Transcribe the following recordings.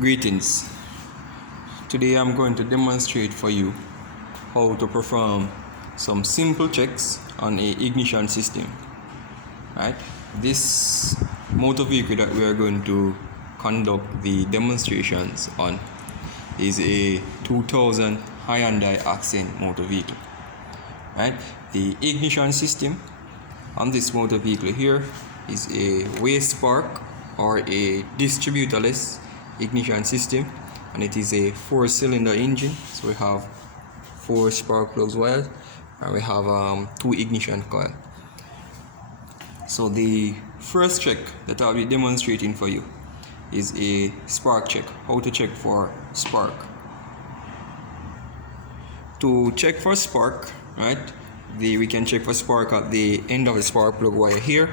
Greetings. Today I'm going to demonstrate for you how to perform some simple checks on a ignition system. Right? This motor vehicle that we are going to conduct the demonstrations on is a 2000 Hyundai Accent motor vehicle. Right? The ignition system on this motor vehicle here is a waste spark or a distributorless ignition system, and it is a 4-cylinder engine. So we have 4 spark plugs wires, and we have 2 ignition coils. So the first check that I'll be demonstrating for you is a spark check. How to check for spark. To check for spark, right? We can check for spark at the end of the spark plug wire here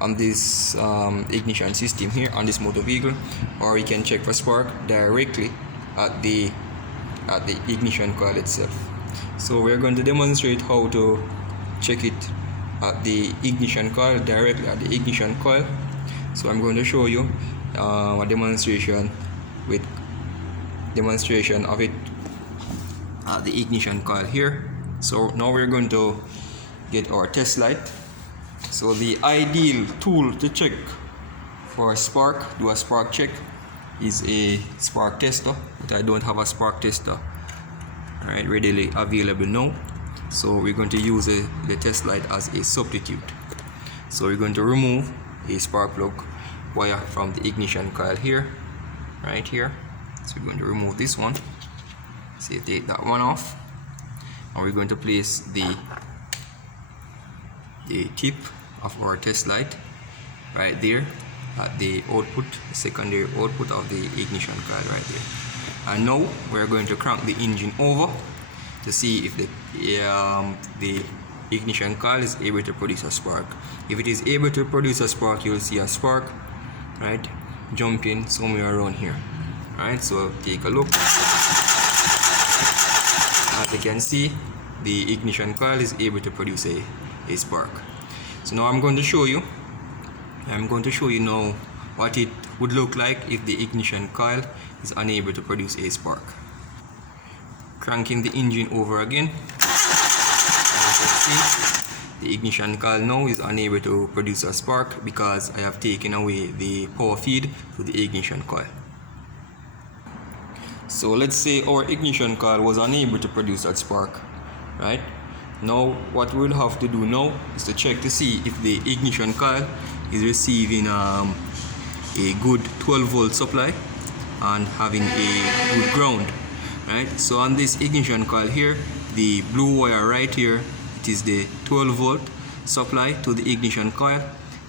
on this ignition system here on this motor vehicle, or we can check for spark directly at the ignition coil itself. So we're going to demonstrate how to check it at the ignition coil, directly at the ignition coil. So I'm going to show you a demonstration of it at the ignition coil here. So now we're going to get our test light. So the ideal tool to check for a spark, do a spark check, is a spark tester, but I don't have a spark tester readily available now. So we're going to use the test light as a substitute. So we're going to remove a spark plug wire from the ignition coil here, right here. So we're going to remove this one. So you take that one off, and we're going to place the tip of our test light right there at the output, the secondary output of the ignition coil right there. And now we're going to crank the engine over to see if the ignition coil is able to produce a spark. If it is able to produce a spark, you'll see a spark right jumping somewhere around here. Alright, so take a look. As you can see, the ignition coil is able to produce a spark. So now I'm going to show you now what it would look like if the ignition coil is unable to produce a spark. Cranking the engine over again. As you can see, the ignition coil now is unable to produce a spark because I have taken away the power feed to the ignition coil. So let's say our ignition coil was unable to produce that spark, right? Now what we'll have to do now is to check to see if the ignition coil is receiving a good 12 volt supply and having a good ground, right? So on this ignition coil here, the blue wire right here, it is the 12 volt supply to the ignition coil,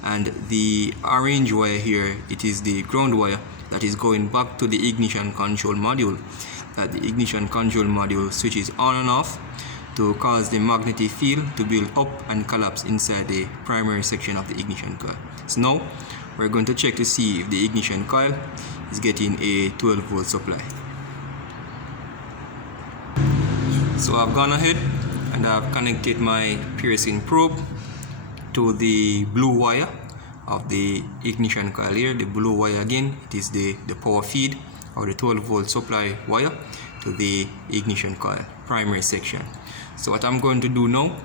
and the orange wire here, it is the ground wire that is going back to the ignition control module, that the ignition control module switches on and off to cause the magnetic field to build up and collapse inside the primary section of the ignition coil. So now we're going to check to see if the ignition coil is getting a 12 volt supply. So I've gone ahead and I've connected my piercing probe to the blue wire of the ignition coil here. The blue wire again, it is the power feed or the 12 volt supply wire to the ignition coil primary section. So what I'm going to do now,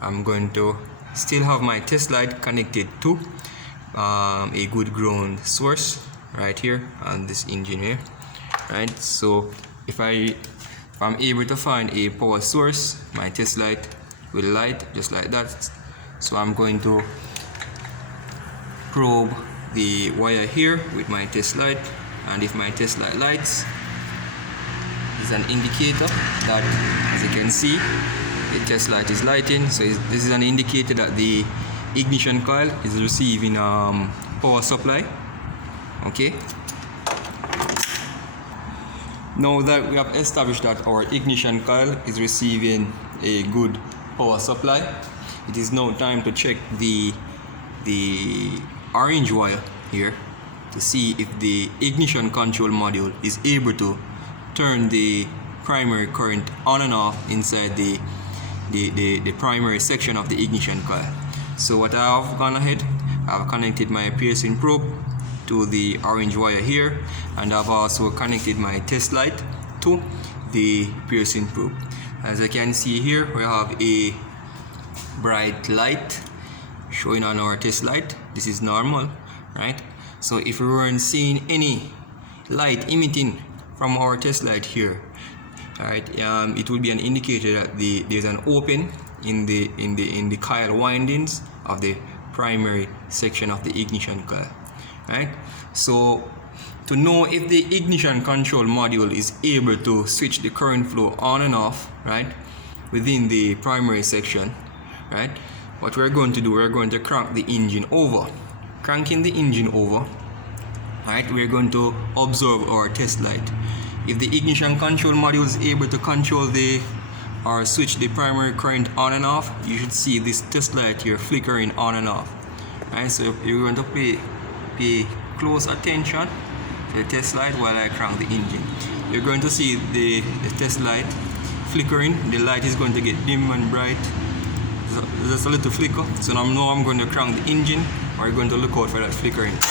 I'm going to still have my test light connected to a good ground source right here on this engine here, right? So if I'm able to find a power source, my test light will light just like that. So I'm going to probe the wire here with my test light, and if my test light lights, it's an indicator that, as you can see, the test light is lighting. So this is an indicator that the ignition coil is receiving power supply. Okay, now that we have established that our ignition coil is receiving a good power supply, it is now time to check the orange wire here to see if the ignition control module is able to turn the primary current on and off inside the primary section of the ignition coil. So what I have gone ahead, I have connected my piercing probe to the orange wire here, and I've also connected my test light to the piercing probe. As I can see here, we have a bright light showing on our test light. This is normal, right? So if we weren't seeing any light emitting from our test light here, right, it would be an indicator that there's an open in the coil windings of the primary section of the ignition coil, right? So to know if the ignition control module is able to switch the current flow on and off, right, within the primary section, right, what we're going to do, we're going to crank the engine over. Cranking the engine over, right, we're going to observe our test light. If the ignition control module is able to control or switch the primary current on and off, you should see this test light here flickering on and off. Right, so you're going to pay close attention to the test light while I crank the engine. You're going to see the test light flickering. The light is going to get dim and bright. There's a little flicker. So now I'm going to crank the engine. We're going to look out for that flickering. Right?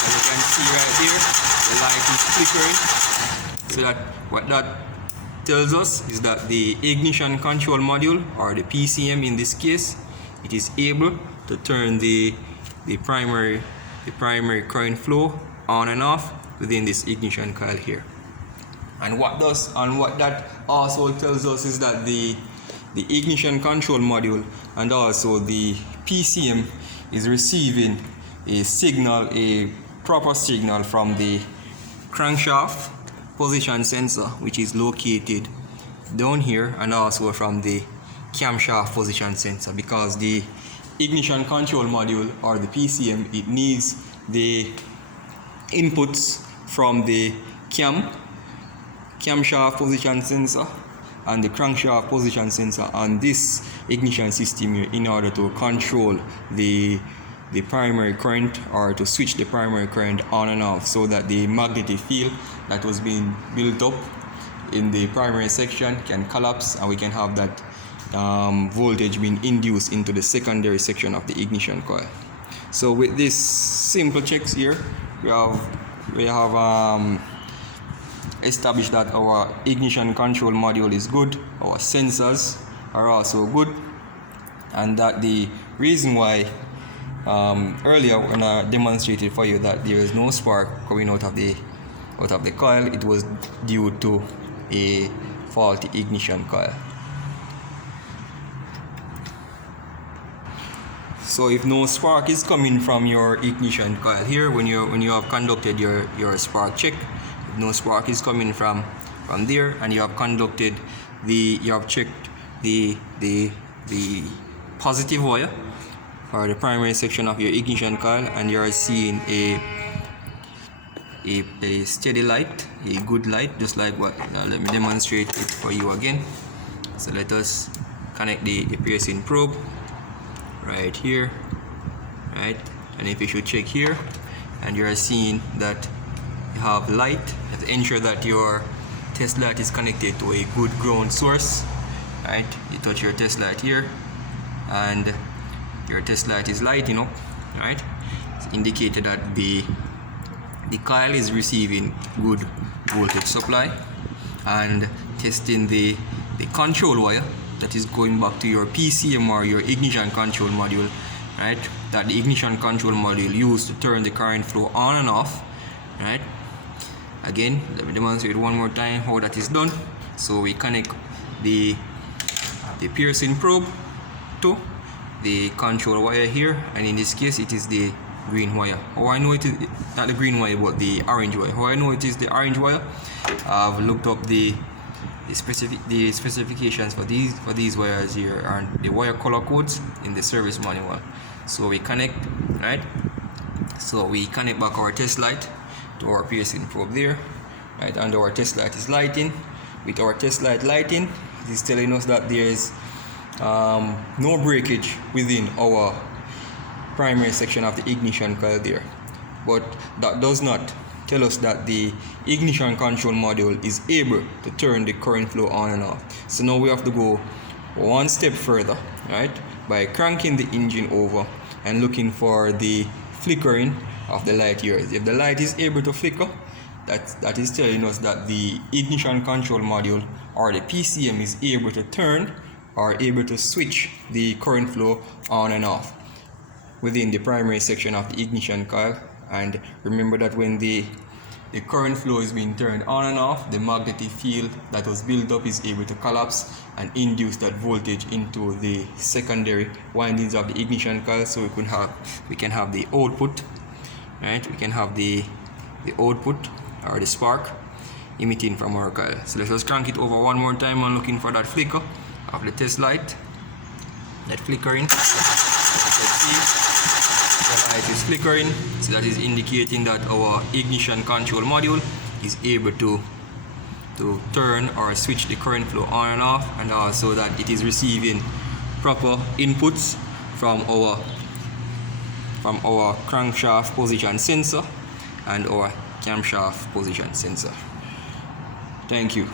As you can see right here, the light is flickering. So that what that tells us is that the ignition control module, or the PCM in this case, it is able to turn the primary current flow on and off within this ignition coil here. And what that also tells us is that the ignition control module and also the PCM is receiving a proper signal from the crankshaft position sensor, which is located down here, and also from the camshaft position sensor, because the ignition control module, or the PCM, it needs the inputs from the camshaft position sensor and the crankshaft position sensor on this ignition system here in order to control the primary current, or to switch the primary current on and off, so that the magnetic field that was being built up in the primary section can collapse, and we can have that voltage being induced into the secondary section of the ignition coil. So with these simple checks here, we have established that our ignition control module is good, our sensors are also good, and that the reason why earlier when I demonstrated for you that there is no spark coming out of the coil, it was due to a faulty ignition coil. So if no spark is coming from your ignition coil here, when you have conducted your spark check, if no spark is coming from there, and you have conducted you have checked the positive wire, or the primary section of your ignition coil, and you are seeing a steady light, a good light, just like what. Now let me demonstrate it for you again. So let us connect the piercing probe right here, right? And if you should check here, and you are seeing that you have light, you have to ensure that your test light is connected to a good ground source, right? You touch your test light here, and your test light is lighting up, right? It's indicated that the coil is receiving good voltage supply, and testing the control wire that is going back to your PCM, or your ignition control module, right? That the ignition control module used to turn the current flow on and off, right? Again, let me demonstrate one more time how that is done. So we connect the piercing probe to the control wire here, and in this case it is the green wire. How I know it is not the green wire but the orange wire. How I know it is the orange wire, I've looked up the specifications for these wires here, and the wire color codes in the service manual. So we connect, right? So we connect back our test light to our piercing probe there, right? And our test light is lighting. With our test light lighting, it is telling us that there is no breakage within our primary section of the ignition coil there, but that does not tell us that the ignition control module is able to turn the current flow on and off. So now we have to go one step further, right, by cranking the engine over and looking for the flickering of the light here. If the light is able to flicker, that is telling us that the ignition control module or the PCM is able to turn or able to switch the current flow on and off within the primary section of the ignition coil. And remember that when the current flow is being turned on and off, the magnetic field that was built up is able to collapse and induce that voltage into the secondary windings of the ignition coil. So we can have the output, right? We can have the output or the spark emitting from our coil. So let's just crank it over one more time and looking for that flicker of the test light. That flickering. The light is flickering, so that is indicating that our ignition control module is able to turn or switch the current flow on and off, and also that it is receiving proper inputs from our crankshaft position sensor and our camshaft position sensor. Thank you.